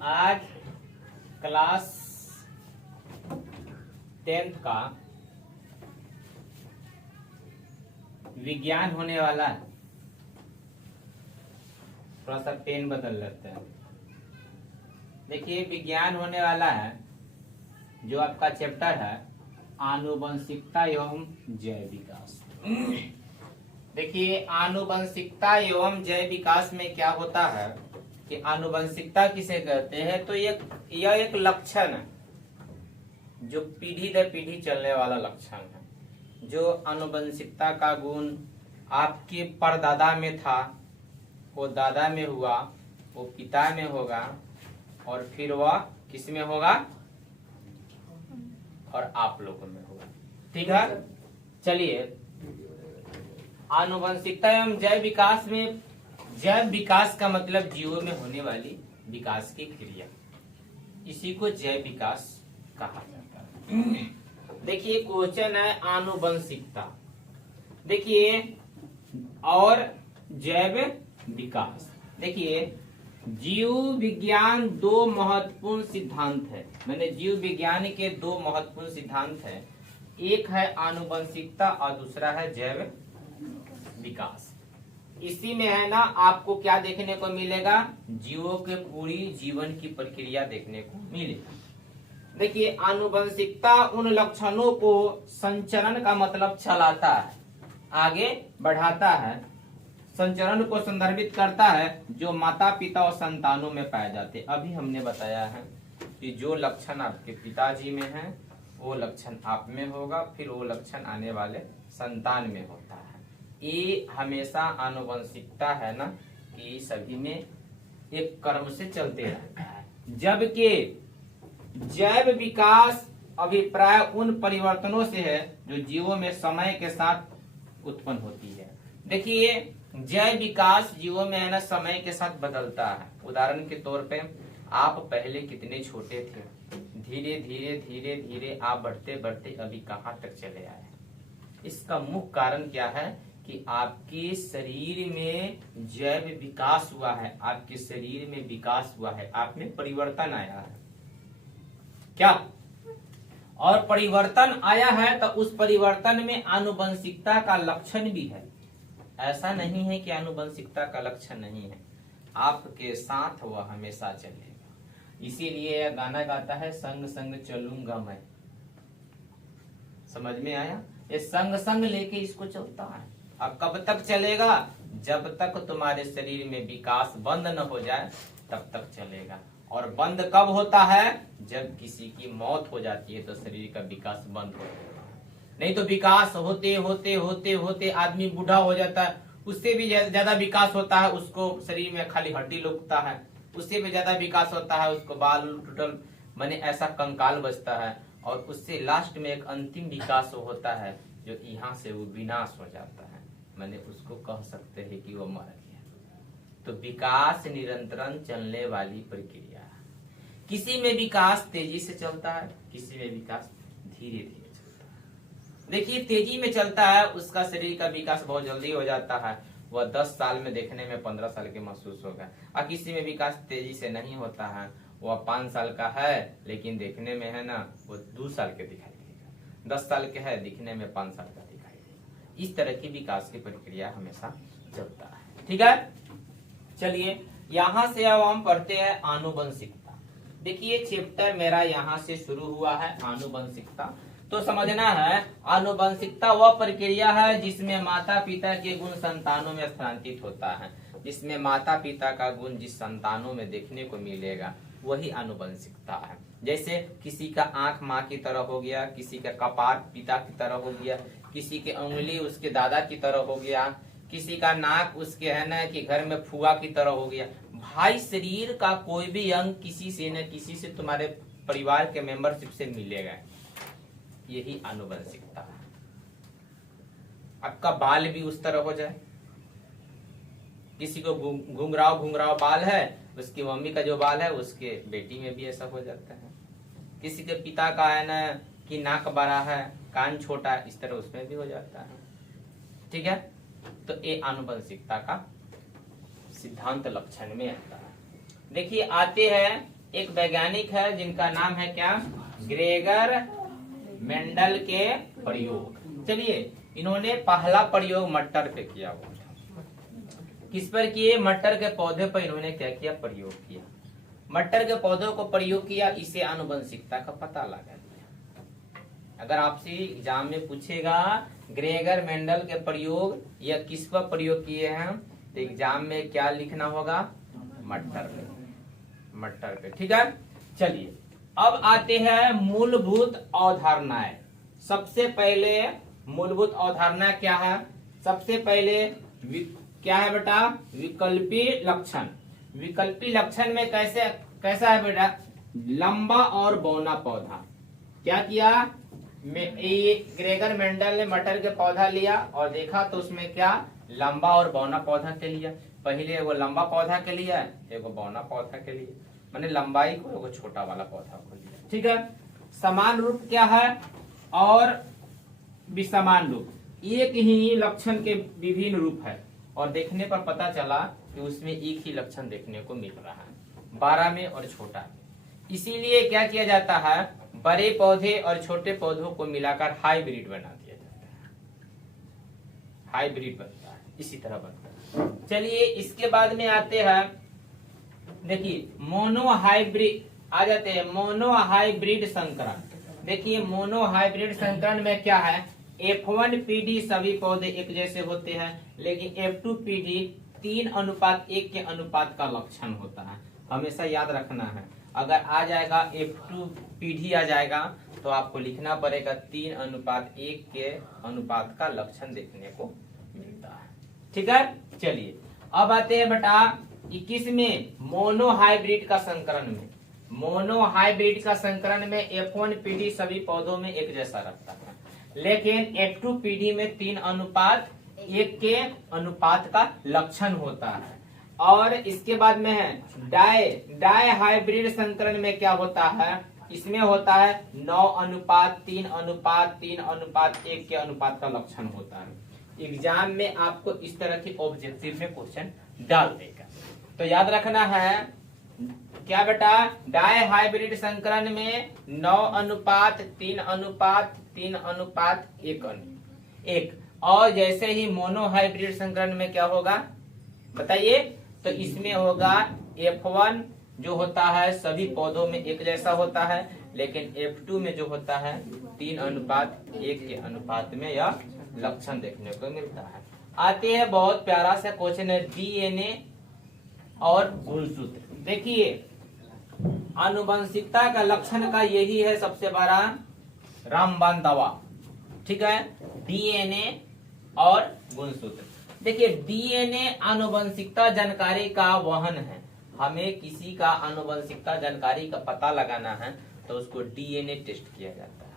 आज class 10th का विज्ञान होने वाला है। थोड़ा सा पेन बदल लेते हैं। देखिए विज्ञान होने वाला है, जो आपका चैप्टर है आनुवंशिकता एवं जैव विकास। देखिए आनुवंशिकता एवं जैव विकास में क्या होता है कि आनुवंशिकता किसे कहते हैं, तो यह एक लक्षण है जो पीढ़ी दर पीढ़ी चलने वाला लक्षण है। जो आनुवंशिकता का गुण आपके परदादा में था, वो दादा में हुआ, वो पिता में होगा, और फिर वह किस में होगा, और आप लोगों में होगा। ठीक है, चलिए आनुवंशिकता एवं जैव विकास में, जैव विकास का मतलब जीवों में होने वाली विकास की क्रिया, इसी को जैव विकास कहा जाता है। देखिए क्वेश्चन है आनुवंशिकता, देखिए और जैव विकास। देखिए जीव विज्ञान दो महत्वपूर्ण सिद्धांत है, मैंने जीव विज्ञान के दो महत्वपूर्ण सिद्धांत है, एक है आनुवंशिकता और दूसरा है जैव विकास। इसी में है ना आपको क्या देखने को मिलेगा, जीवों के पूरी जीवन की प्रक्रिया देखने को मिलेगी। देखिए आनुवंशिकता उन लक्षणों को संचरण का मतलब चलाता है, आगे बढ़ाता है, संचरण को संदर्भित करता है, जो माता पिता और संतानों में पाए जाते। अभी हमने बताया है कि जो लक्षण आपके पिताजी में है वो लक्षण आप में होगा, फिर वो लक्षण आने वाले संतान में होता है। ये हमेशा आनुवंशिकता है ना कि सभी में एक क्रम से चलते रहता है, जबकि जैव विकास अभिप्राय उन परिवर्तनों से है जो जीवों में समय के साथ उत्पन्न होती है। देखिए जैव विकास जीवों में है ना समय के साथ बदलता है। उदाहरण के तौर पे आप पहले कितने छोटे थे, धीरे धीरे धीरे धीरे आप बढ़ते बढ़ते अभी कहाँ तक चले आए। इसका मुख्य कारण क्या है कि आपके शरीर में जैव विकास हुआ है, आपके शरीर में विकास हुआ है, आप में परिवर्तन आया है क्या, और परिवर्तन आया है तो उस परिवर्तन में आनुवंशिकता का लक्षण भी है। ऐसा नहीं है कि आनुवंशिकता का लक्षण नहीं है, आपके साथ वह हमेशा चलेगा। इसीलिए यह गाना गाता है संग संग चलूंगा मैं। समझ में आया, ये संग संग लेके इसको चलता है। अब कब तक चलेगा, जब तक तुम्हारे शरीर में विकास बंद न हो जाए तब तक चलेगा। और बंद कब होता है, जब किसी की मौत हो जाती है तो शरीर का विकास बंद हो जाता है। नहीं तो विकास होते होते होते होते आदमी बूढ़ा हो जाता है, उससे भी ज्यादा विकास होता है, उसको शरीर में खाली हड्डी लुकता है, उससे भी ज्यादा विकास होता है, उसको बाल टूटल माने ऐसा कंकाल बचता है, और उससे लास्ट में एक अंतिम विकास होता है जो यहाँ से वो विनाश हो जाता है, मैंने उसको कह सकते हैं कि वो मर गया। तो विकास निरंतर चलने वाली प्रक्रिया है। किसी में विकास तेजी से चलता है, किसी में विकास धीरे धीरे चलता है। देखिए तेजी में चलता है उसका शरीर का विकास बहुत जल्दी हो जाता है, वह 10 साल में देखने में 15 साल के महसूस होगा। और किसी में विकास तेजी से नहीं होता है, वह 5 साल का है लेकिन देखने में है ना वो 2 साल के दिखाई देगा, 10 साल के है दिखने में 5 साल का दिखाई देगा। इस तरह की विकास की प्रक्रिया हमेशा चलता है। ठीक है, चलिए यहाँ से अब हम पढ़ते हैं आनुवंशिकता। देखिए चैप्टर मेरा यहाँ से शुरू हुआ है आनुवंशिकता। तो समझना है आनुवंशिकता वह प्रक्रिया है जिसमें माता पिता के गुण संतानों में स्थानांतरित होता है। जिसमें माता पिता का गुण जिस संतानों में देखने को मिलेगा वही आनुवंशिकता है। जैसे किसी का आंख माँ की तरह हो गया, किसी का कपार पिता की तरह हो गया, किसी के उंगली उसके दादा की तरह हो गया, किसी का नाक उसके है ना कि घर में फुआ की तरह हो गया। भाई शरीर का कोई भी अंग किसी से न किसी से तुम्हारे परिवार के मेंबरशिप से मिलेगा, यही आनुवंशिकता है। आपका बाल भी उस तरह हो जाए, किसी को घुंघराव घुंघराव बाल है, उसकी मम्मी का जो बाल है उसके बेटी में भी ऐसा हो जाता है। किसी के पिता का है ना कि नाक बड़ा है कान छोटा, इस तरह उसमें भी हो जाता है। ठीक है, तो ये आनुवंशिकता का सिद्धांत लक्षण में आता है। देखिए आते हैं एक वैज्ञानिक है जिनका नाम है क्या, ग्रेगर मेंडल के प्रयोग। चलिए, इन्होंने पहला प्रयोग मटर पे किया हुआ था। किस पर किए, मटर के पौधे पर इन्होंने क्या किया, प्रयोग किया। मटर के पौधों को प्रयोग किया, इसे आनुवंशिकता का पता लगा दिया। अगर आपसे एग्जाम में पूछेगा ग्रेगर मेंडल के प्रयोग या किस पर प्रयोग किए हैं, तो एग्जाम में क्या लिखना होगा, मटर पे, मटर पे। ठीक है, चलिए अब आते हैं मूलभूत अवधारणाएं। सबसे पहले मूलभूत अवधारणा क्या है, सबसे पहले क्या है बेटा, विकल्पी लक्षण। विकल्पी लक्षण में कैसा है बेटा, लंबा और बौना पौधा। क्या किया, ग्रेगर मेंडल ने मटर के पौधा लिया और देखा तो उसमें क्या, लंबा और बौना पौधा के लिया। पहले एगो लंबा पौधा के लिया, एगो बौना पौधा के लिए, मैंने लंबाई को एगो छोटा वाला पौधा को लिया। ठीक है, समान रूप क्या है और विसमान रूप, एक ही लक्षण के विभिन्न रूप है और देखने पर पता चला कि उसमें एक ही लक्षण देखने को मिल रहा है, 12 में और छोटा में। इसीलिए क्या किया जाता है, बड़े पौधे और छोटे पौधों को मिलाकर हाइब्रिड बना दिया जाता है, हाइब्रिड बनता है, इसी तरह बनता है। चलिए इसके बाद में आते हैं, देखिए मोनो हाइब्रिड आ जाते हैं, मोनो हाइब्रिड संकरण। देखिए मोनो हाइब्रिड संकरण में क्या है, F1 PD सभी पौधे एक जैसे होते हैं, लेकिन F2 PD 3:1 के अनुपात का लक्षण होता है। हमेशा याद रखना है, अगर आ जाएगा F2 PD आ जाएगा तो आपको लिखना पड़ेगा 3:1 के अनुपात का लक्षण देखने को मिलता है। ठीक है, चलिए अब आते हैं बेटा 21 में मोनो हाइब्रिड का संकरण में। मोनो हाइब्रिड का संकरण में F1 PD सभी पौधों में एक जैसा रखता है, लेकिन F2 PD में 3:1 के अनुपात का लक्षण होता है। और इसके बाद में है डाई हाइब्रिड संकरण में क्या होता है, इसमें होता है 9:3:3:1 के अनुपात का लक्षण होता है। एग्जाम में आपको इस तरह की ऑब्जेक्टिव में क्वेश्चन डाल देगा, तो याद रखना है क्या बेटा, डाई हाइब्रिड संकरण में 9:3:3:1 और जैसे ही मोनो हाइब्रिड संकरण में क्या होगा बताइए, तो इसमें होगा F1 जो होता है सभी पौधों में एक जैसा होता है, लेकिन F2 में जो होता है 3:1 के अनुपात में यह लक्षण देखने को मिलता है। आते हैं बहुत प्यारा सा क्वेश्चन है, DNA और गुणसूत्र। देखिए आनुवंशिकता का लक्षण का यही है सबसे बड़ा रामबाण दवा। ठीक है, DNA और गुणसूत्र। देखिए DNA आनुवंशिकता जानकारी का वहन है। हमें किसी का आनुवंशिकता जानकारी का पता लगाना है तो उसको DNA टेस्ट किया जाता है।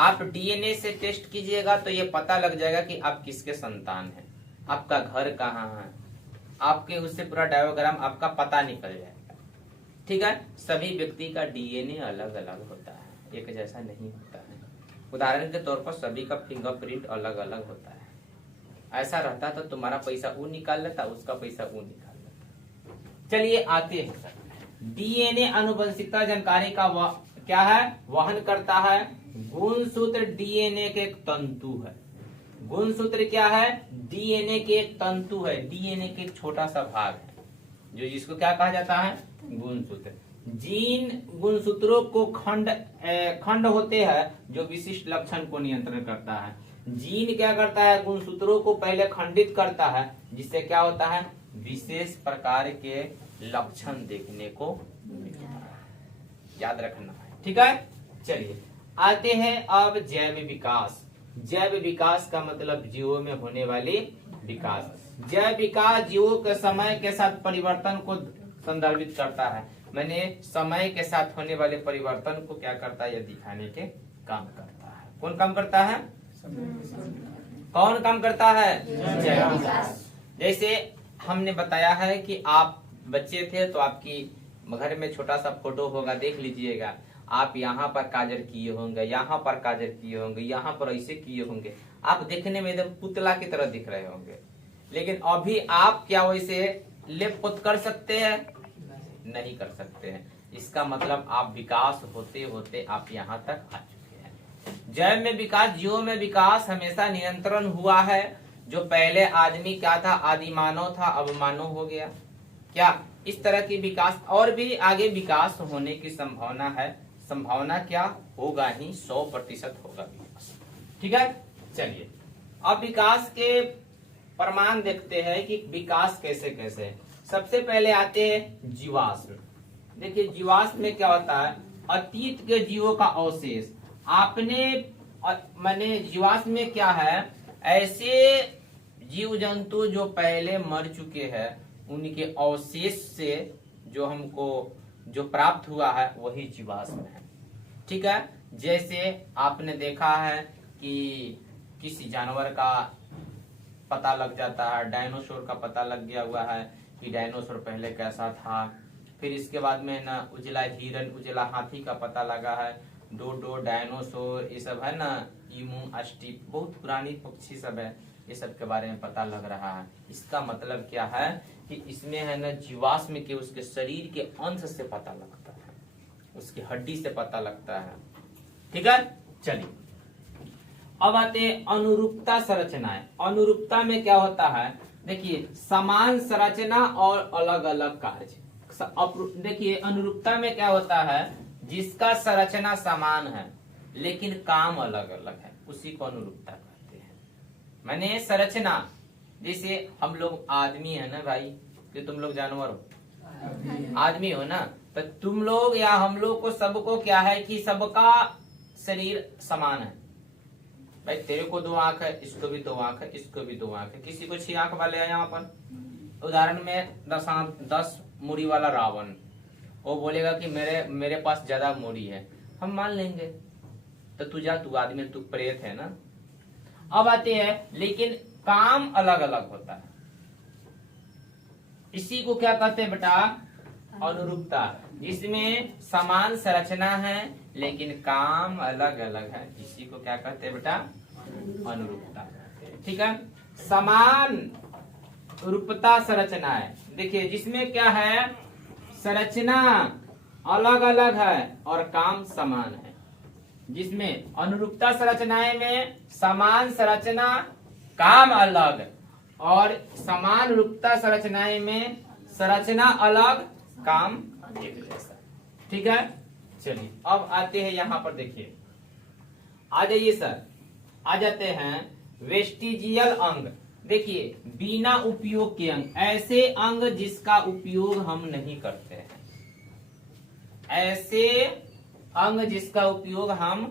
आप DNA से टेस्ट कीजिएगा तो ये पता लग जाएगा कि आप किसके संतान हैं, आपका घर कहाँ है, आपके उससे पूरा डायग्राम आपका पता निकल जाएगा। ठीक है, सभी व्यक्ति का DNA अलग अलग होता है, एक जैसा नहीं होता है। उदाहरण के तौर पर सभी का फिंगरप्रिंट अलग अलग होता है। ऐसा रहता तो तुम्हारा पैसा वो निकाल लेता, उसका पैसा वो निकाल लेता। चलिए आते हैं, DNA आनुवंशिकता जानकारी का क्या है, वहन करता है। गुणसूत्र DNA के एक तंतु है। गुणसूत्र क्या है, DNA के एक तंतु है, DNA के एक छोटा सा भाग है जो जिसको क्या कहा जाता है, गुणसूत्र। जीन गुणसूत्रों को खंड होते हैं जो विशिष्ट लक्षण को नियंत्रण करता है। जीन क्या करता है, गुणसूत्रों को पहले खंडित करता है, जिससे क्या होता है, विशेष प्रकार के लक्षण देखने को मिलता है। याद रखना है। ठीक है, चलिए आते हैं अब जैव विकास। जैव विकास का मतलब जीवों में होने वाली विकास। जैव विकास जीवों के समय के साथ परिवर्तन को संदर्भित करता है। मैंने समय के साथ होने वाले परिवर्तन को क्या करता है, यह दिखाने के काम करता है। कौन काम करता है, कौन काम करता है, जैव विकास। जैसे हमने बताया है कि आप बच्चे थे तो आपकी घर में छोटा सा फोटो होगा, देख लीजिएगा। आप यहाँ पर काजर किए होंगे, यहाँ पर काजर किए होंगे, यहाँ पर ऐसे किए होंगे। आप देखने में एकदम पुतला की तरह दिख रहे होंगे, लेकिन अभी आप क्या वैसे लेप पोत कर सकते हैं, नहीं कर सकते हैं। इसका मतलब आप विकास होते होते आप यहाँ तक आ चुके हैं। जैव में विकास, जीवों में विकास हमेशा नियंत्रण हुआ है। जो पहले आदमी क्या था, आदि मानव था, अब मानव हो गया। क्या इस तरह की विकास और भी आगे विकास होने की संभावना है? संभावना क्या होगा ही, 100% होगा विकास। ठीक है, चलिए अब विकास के प्रमाण देखते हैं कि विकास कैसे कैसे है। सबसे पहले आते हैं जीवाश्म। देखिए जीवाश्म में क्या होता है, अतीत के जीवों का अवशेष। आपने माने जीवाश्म में क्या है, ऐसे जीव जंतु जो पहले मर चुके हैं उनके अवशेष से जो हमको जो प्राप्त हुआ है वही जीवाश्म है। ठीक है, जैसे आपने देखा है कि किसी जानवर का पता लग जाता है, डायनासोर का पता लग गया हुआ है कि डायनासोर पहले कैसा था। फिर इसके बाद में ना उजला हिरन, उजला हाथी का पता लगा है, डोडो, डायनासोर, ये सब है ना, ईमू, अस्टिप, बहुत पुरानी पक्षी सब है, ये सब के बारे में पता लग रहा है। इसका मतलब क्या है कि इसमें है ना जीवाश्म के उसके शरीर के अंश से पता लगता है, उसकी हड्डी से पता लगता है। ठीक है, चलिए अब आते हैं अनुरूपता संरचनाएं। अनुरूपता में क्या होता है, देखिए समान संरचना और अलग अलग कार्य। देखिए अनुरूपता में क्या होता है, जिसका संरचना समान है लेकिन काम अलग अलग है, उसी को अनुरूपता कहते हैं। माने संरचना, जैसे हम लोग आदमी है ना भाई, कि तुम लोग जानवर हो, आदमी हो ना, तो तुम लोग या हम लोग को सबको क्या है कि सबका शरीर समान है। भाई तेरे को 2 आंख है, इसको भी 2 आंख है, इसको भी 2 आंख है, किसी को 6 आंख वाले है। यहाँ पर उदाहरण में 10 मूड़ी वाला रावण, वो बोलेगा कि मेरे पास ज्यादा मूड़ी है, हम मान लेंगे। तो तू जा, तू आदमी, तू प्रेत है ना। अब आते हैं, लेकिन काम अलग अलग होता है, इसी को क्या कहते हैं बेटा, अनुरूपता। जिसमें समान संरचना है लेकिन काम अलग अलग है, इसी को क्या कहते हैं बेटा, अनुरूपता। ठीक है, समान रूपता संरचना है। देखिए जिसमें क्या है, संरचना अलग अलग है और काम समान है। जिसमें अनुरूपता संरचनाएं में समान संरचना, काम अलग, और समान रूपता संरचनाएं में संरचना अलग, काम एक जैसा। ठीक है, चलिए अब आते हैं यहाँ पर, देखिए आ जाइए सर, आ जाते हैं वेस्टिजियल अंग। देखिए बिना उपयोग के अंग, ऐसे अंग जिसका उपयोग हम नहीं करते हैं, ऐसे अंग जिसका उपयोग हम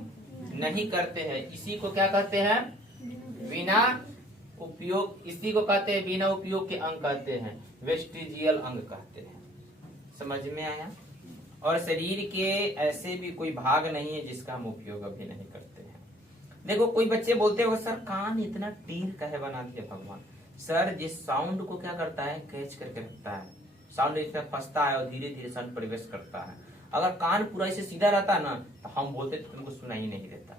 नहीं करते हैं, इसी को क्या कहते हैं, बिना उपयोग, इसी को कहते हैं बिना उपयोग के अंग कहते हैं, वेस्टिजियल अंग कहते हैं। समझ में आया। और शरीर के ऐसे भी कोई भाग नहीं है जिसका हम उपयोग अभी नहीं करते हैं। देखो कोई बच्चे बोलते हो सर कान इतना टीर काहे बना दिया भगवान। सर जिस साउंड को क्या करता है, कैच करके रखता है, साउंड इसमें फंसता है और धीरे धीरे साउंड प्रवेश करता है। अगर कान पूरा इसे सीधा रहता ना तो हम बोलते तुमको सुनाई नहीं देता।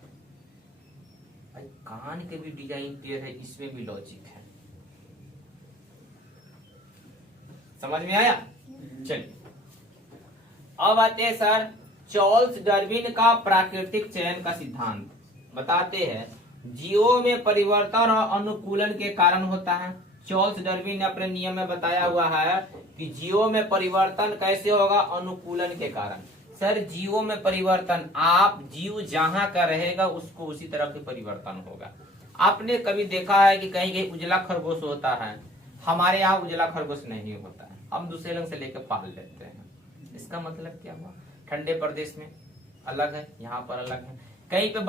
भाई कान के भी डिजाइन क्लियर है, इसमें भी लॉजिक है। समझ में आया। चलिए अब आते हैं सर चार्ल्स डार्विन का प्राकृतिक चयन का सिद्धांत। बताते हैं जीवों में परिवर्तन और अनुकूलन के कारण होता है। चार्ल्स डार्विन ने अपने नियम में बताया हुआ है कि जीवों में परिवर्तन कैसे होगा, अनुकूलन के कारण। सर जीवों में परिवर्तन, आप जीव जहां का रहेगा उसको उसी तरह के परिवर्तन होगा। आपने कभी देखा है कि कहीं कहीं उजला खरगोश होता है, हमारे यहाँ उजला खरगोश नहीं होता है, हम दूसरे रंग से लेकर पाल लेते हैं। इसका मतलब क्या हुआ, ठंडे प्रदेश में अलग है, यहाँ पर अलग है। कहीं पे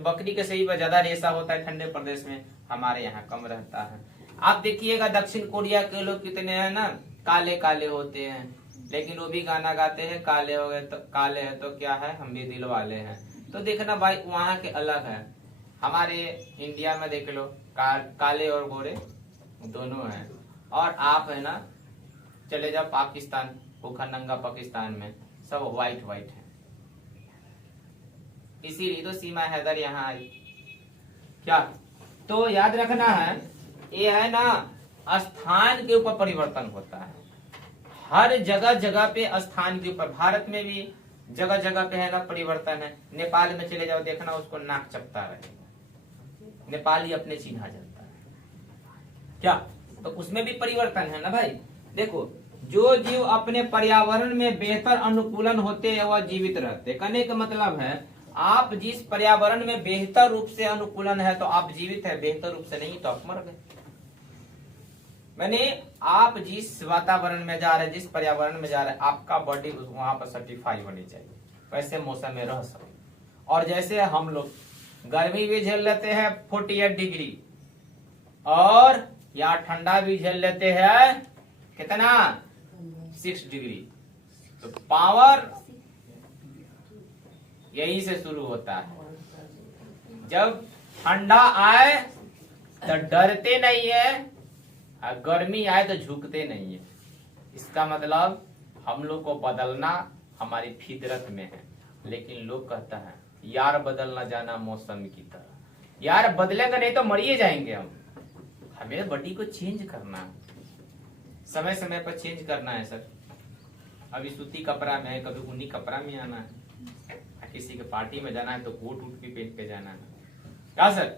बकरी के शरीर पर ज्यादा रेशा होता है ठंडे प्रदेश में, हमारे यहाँ कम रहता है। आप देखिएगा दक्षिण कोरिया के लोग कितने हैं ना, काले काले होते हैं, लेकिन वो भी गाना गाते हैं काले हो गए तो काले है तो क्या है, हम भी दिल वाले हैं। तो देखना भाई वहाँ के अलग है। हमारे इंडिया में देख लो काले और गोरे दोनों हैं। और आप है ना चले जाओ पाकिस्तान, भूखा नंगा पाकिस्तान में सब व्हाइट व्हाइट है। इसीलिए तो सीमा हैदर यहाँ आई। क्या तो याद रखना है, ये है ना स्थान के ऊपर परिवर्तन होता है। हर जगह जगह पे स्थान के ऊपर, भारत में भी जगह जगह पे है ना परिवर्तन है। नेपाल में चले जाओ देखना उसको नाक चपता रहेगा, नेपाली अपने चिन्हा जाता है क्या, तो उसमें भी परिवर्तन है ना भाई। देखो जो जीव अपने पर्यावरण में बेहतर अनुकूलन होते हैं वह जीवित रहते। कहने का मतलब है आप जिस पर्यावरण में बेहतर रूप से अनुकूलन है तो आप जीवित है, बेहतर रूप से नहीं तो आप मर गए। मैंने आप जिस वातावरण में जा रहे, जिस पर्यावरण में जा रहे, आपका बॉडी वहां पर सर्टिफाई होनी चाहिए, वैसे मौसम में रह सके। और जैसे हम लोग गर्मी भी झेल लेते हैं 48 डिग्री, और यहाँ ठंडा भी झेल लेते हैं कितना 6 डिग्री, तो पावर यही से शुरू होता है। जब ठंडा आए तो डरते नहीं है, और गर्मी आए तो झुकते नहीं है। इसका मतलब हम लोग को बदलना हमारी फितरत में है। लेकिन लोग कहता है यार बदल ना जाना मौसम की तरह। यार बदलेगा नहीं तो मरिए जाएंगे हम। हमें बॉडी को चेंज करना है, समय समय पर चेंज करना है सर। अभी सूती कपड़ा में है, कभी ऊनी कपड़ा में आना है, किसी के पार्टी में जाना है तो कोट उट भी पहन के जाना है क्या सर।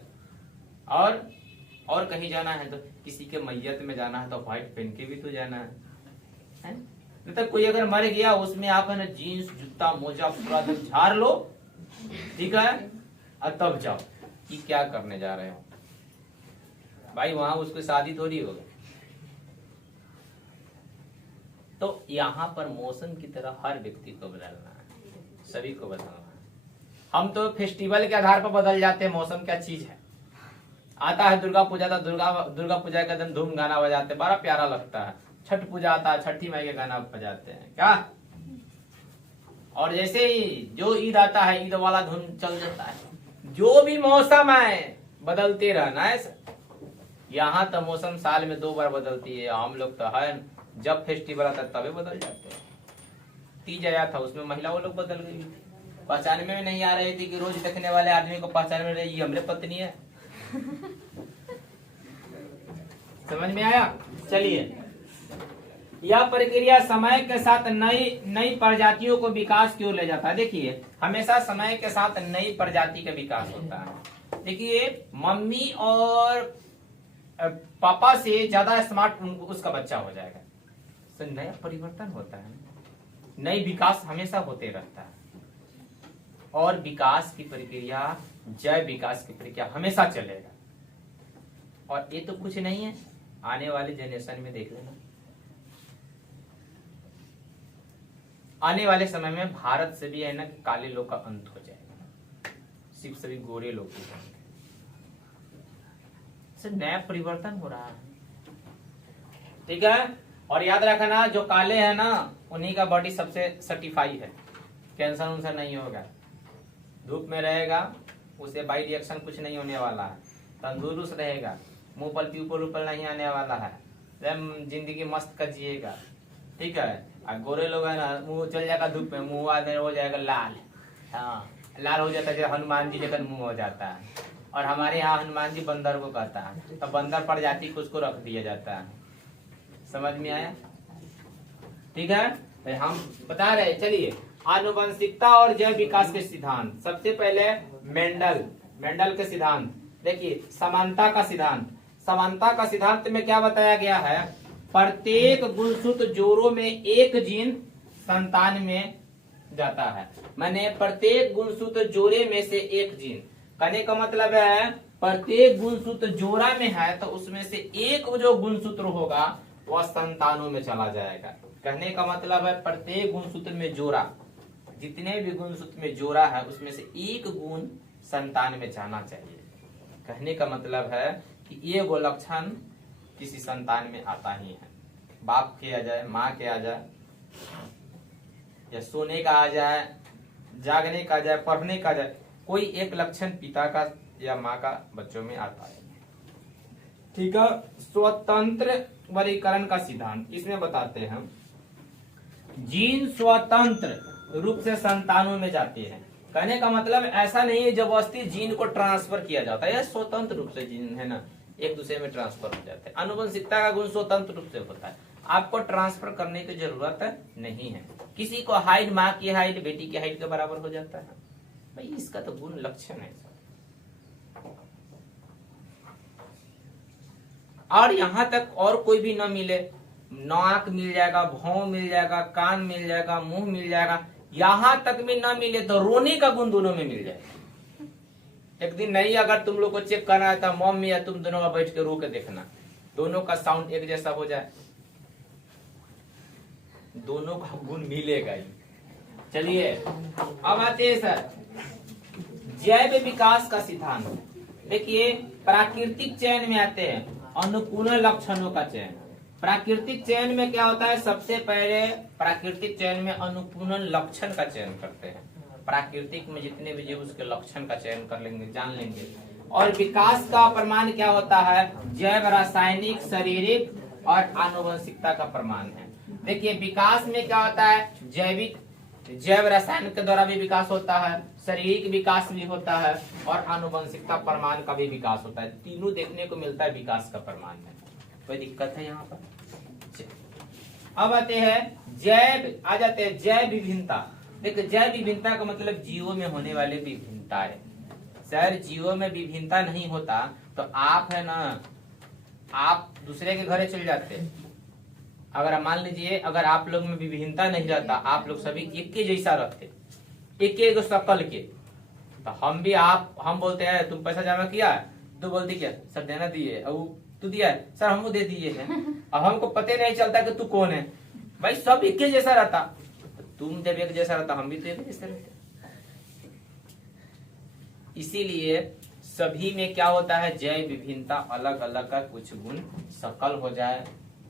और कहीं जाना है तो किसी के मैयत में जाना है तो व्हाइट पहन के भी तो जाना है। नहीं तो कोई अगर मर गया उसमें आप है ना जीन्स जूता मोजा पूरा दिन झाड़ लो, ठीक है, और तब जाओ कि क्या करने जा रहे हो भाई, वहां उसकी शादी थोड़ी होगी। तो यहाँ पर मौसम की तरह हर व्यक्ति को बदलना है, सभी को बदलना है। हम तो फेस्टिवल के आधार पर बदल जाते हैं। मौसम क्या चीज है। आता है दुर्गा पूजा, तो दुर्गा पूजा के दिन धूम गाना बजाते हैं, बड़ा प्यारा लगता है। छठ पूजा आता है, छठी माई के गाना बजाते हैं क्या। और जैसे ही जो ईद आता है, ईद वाला धुन चल जाता है। जो भी मौसम है बदलते रहना है। यहाँ तो मौसम साल में 2 बार बदलती है। हम लोग तो है जब फेस्टिवल आता है तभी बदल जाते हैं। तीज आया था, उसमें महिला वो लोग बदल गई, पहचान में नहीं आ रही थी कि रोज देखने वाले आदमी को पहचान में रही हमरे पत्नी है। समझ में आया। चलिए, यह प्रक्रिया समय के साथ नई प्रजातियों को विकास की ओर ले जाता है। देखिए हमेशा समय के साथ नई प्रजाति का विकास होता है। देखिए मम्मी और पापा से ज्यादा स्मार्ट उसका बच्चा हो जाएगा, तो नया परिवर्तन होता है, नई विकास हमेशा होते रहता है। और विकास की प्रक्रिया, जैव विकास की प्रक्रिया हमेशा चलेगा। और ये तो कुछ नहीं है, आने वाले जनरेशन में देख लेना, आने वाले समय में भारत से भी है ना काले लोग का अंत हो जाएगा, सिर्फ सभी गोरे लोग ही होंगे। नया परिवर्तन हो रहा है, ठीक है। और याद रखना जो काले हैं ना उन्हीं का बॉडी सबसे सर्टिफाई है, कैंसर उनसे नहीं होगा, धूप में रहेगा उसे बाई रिएक्शन कुछ नहीं होने वाला है, तंदुरुस्त रहेगा, मुंह पर प्यूपल उपर नहीं आने वाला है, जिंदगी मस्त कर जिएगा, ठीक है। और गोरे लोग है ना मुंह चल जाएगा धूप में, मुंह आदमी हो जाएगा लाल, हाँ लाल हो जाता है, जैसे हनुमान जी जगह मुंह हो जाता है। और हमारे यहाँ हनुमान जी बंदर को कहता है, तो बंदर प्रजाति को उसको रख दिया जाता है। समझ में आया, ठीक है। हम बता रहे, चलिए आनुवंशिकता और जैव विकास के सिद्धांत। सबसे पहले मेंडल के सिद्धांत। देखिए समानता का सिद्धांत। समानता का सिद्धांत में क्या बताया गया है, प्रत्येक गुणसूत्र जोड़ों में एक जीन संतान में जाता है। माने प्रत्येक गुणसूत्र जोड़े में से एक जीन, कहने का मतलब है प्रत्येक गुणसूत्र जोड़ा में है तो उसमें से एक जो गुणसूत्र होगा वह संतानों में चला जाएगा। कहने का मतलब है प्रत्येक गुणसूत्र में जोड़ा, जितने भी गुणसूत्र में जोड़ा है उसमें से एक गुण संतान में जाना चाहिए। कहने का मतलब है कि ये वो लक्षण किसी संतान में आता ही है। बाप के आ जाए, माँ के आ जाए, या सोने का आ जाए, जागने का आ जाए, पढ़ने का आ जाए, कोई एक लक्षण पिता का या माँ का बच्चों में आता है, ठीक है। स्वतंत्र वर्गीकरण का सिद्धांत, इसमें बताते हैं जीन स्वतंत्र रूप से संतानों में जाते हैं। कहने का मतलब ऐसा नहीं है जबरदस्ती जीन को ट्रांसफर किया जाता है, यह स्वतंत्र रूप से जीन है ना एक दूसरे में ट्रांसफर हो जाते हैं। आनुवंशिकता का गुण स्वतंत्र रूप से होता है। आपको ट्रांसफर करने की जरूरत नहीं है। किसी को हाइट, माँ की हाइट बेटी की हाइट के बराबर हो जाता है भाई, इसका तो गुण लक्षण है। और यहां तक और कोई भी न मिले, नाक मिल जाएगा, भौं मिल जाएगा, कान मिल जाएगा, मुंह मिल जाएगा, यहां तक भी न मिले तो रोने का गुण दोनों में मिल जाएगा। एक दिन नहीं अगर तुम लोग को चेक करना है तो मम्मी या तुम दोनों का बैठ के रो के देखना, दोनों का साउंड एक जैसा हो जाए, दोनों का गुण मिलेगा ही। चलिए अब आते हैं सर जैव विकास का सिद्धांत। देखिए प्राकृतिक चयन में आते हैं अनुकूल लक्षणों का चयन। प्राकृतिक चयन में क्या होता है, सबसे पहले प्राकृतिक चयन में अनुकूल लक्षण का चयन करते हैं। प्राकृतिक में जितने भी जीव उसके लक्षण का चयन कर लेंगे, जान लेंगे। और विकास का प्रमाण क्या होता है, जैव रासायनिक, शारीरिक और आनुवंशिकता का प्रमाण है। देखिए विकास में क्या होता है, जैव रसायन के द्वारा भी विकास होता है, शारीरिक विकास भी होता है और आनुवंशिकता प्रमाण का भी विकास होता है। तीनों देखने को मिलता है विकास का प्रमाण है। कोई दिक्कत है यहाँ पर? अब आते हैं आ जाते हैं जैव विभिन्नता। देखिए जैव विभिन्नता का मतलब जीवों में होने वाले विभिन्नता है। सर जीवों में विभिन्नता नहीं होता तो आप है ना, आप दूसरे के घरे चले जाते। अगर मान लीजिए अगर आप लोग में विभिन्नता नहीं रहता, आप लोग सभी एक के जैसा रहते, एक एक शकल के, तो हम बोलते हैं तुम पैसा जमा किया, तू बोलती क्या सर देना दिए, तू दिया सर हमको दे दिए हैं। अब हमको पता नहीं चलता कि तू कौन है भाई, सब एक जैसा रहता। तुम जब एक जैसा रहता हम भी तो एक जैसा रहते। इसीलिए सभी में क्या होता है, जैव विभिन्नता, अलग अलग का कुछ गुण सकल हो जाए,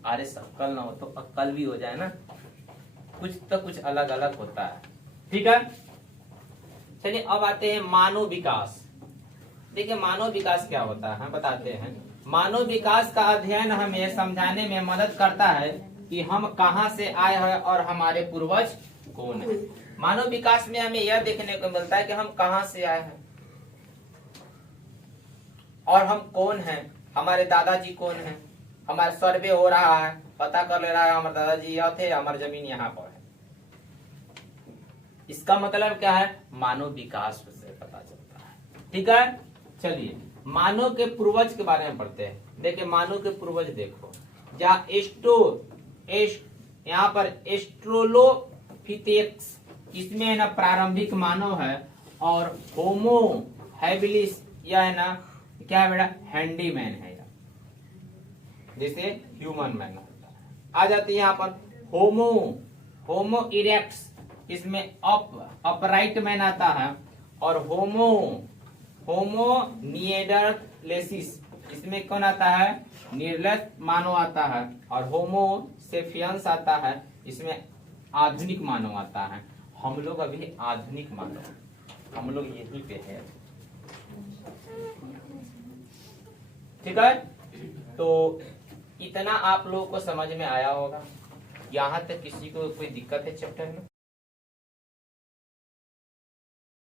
अरे सकल ना हो तो अक्कल भी हो जाए ना, कुछ तो कुछ अलग अलग होता है। ठीक है, चलिए अब आते हैं मानव विकास। देखिए मानव विकास क्या होता है, हम बताते हैं। मानव विकास का अध्ययन हमें समझाने में मदद करता है कि हम कहां से आए हैं और हमारे पूर्वज कौन है। मानव विकास में हमें यह देखने को मिलता है कि हम कहां से आए हैं और हम कौन हैं, हमारे दादाजी कौन है। हमारा सर्वे हो रहा है, पता कर ले रहा है हमारे दादाजी यह थे, हमारी जमीन यहाँ पर है। इसका मतलब क्या है, मानव विकास से पता चलता है। ठीक है, चलिए मानव के पूर्वज के बारे में पढ़ते हैं। देखिए मानव के पूर्वज देखो, यहाँ पर एस्ट्रोलोपिथेक्स, इसमें है ना प्रारंभिक मानव है, और होमो हैबिलिस यह है ना क्या है बेटा, हैंडीमैन है, जैसे ह्यूमन मैन होता है। आ जाते हैं यहाँ पर होमो इरेक्ट्स, इसमें अपराइट मैन आता है, और होमो निएंडरथलेसिस, इसमें कौन आता है, निर्लज मानव आता है, और होमो सेपियंस आता है, इसमें आधुनिक मानव आता है। हम लोग अभी आधुनिक मानव, हम लोग यहीं पे है। ठीक है, तो इतना आप लोगों को समझ में आया होगा। यहाँ तक किसी को कोई दिक्कत है चैप्टर में?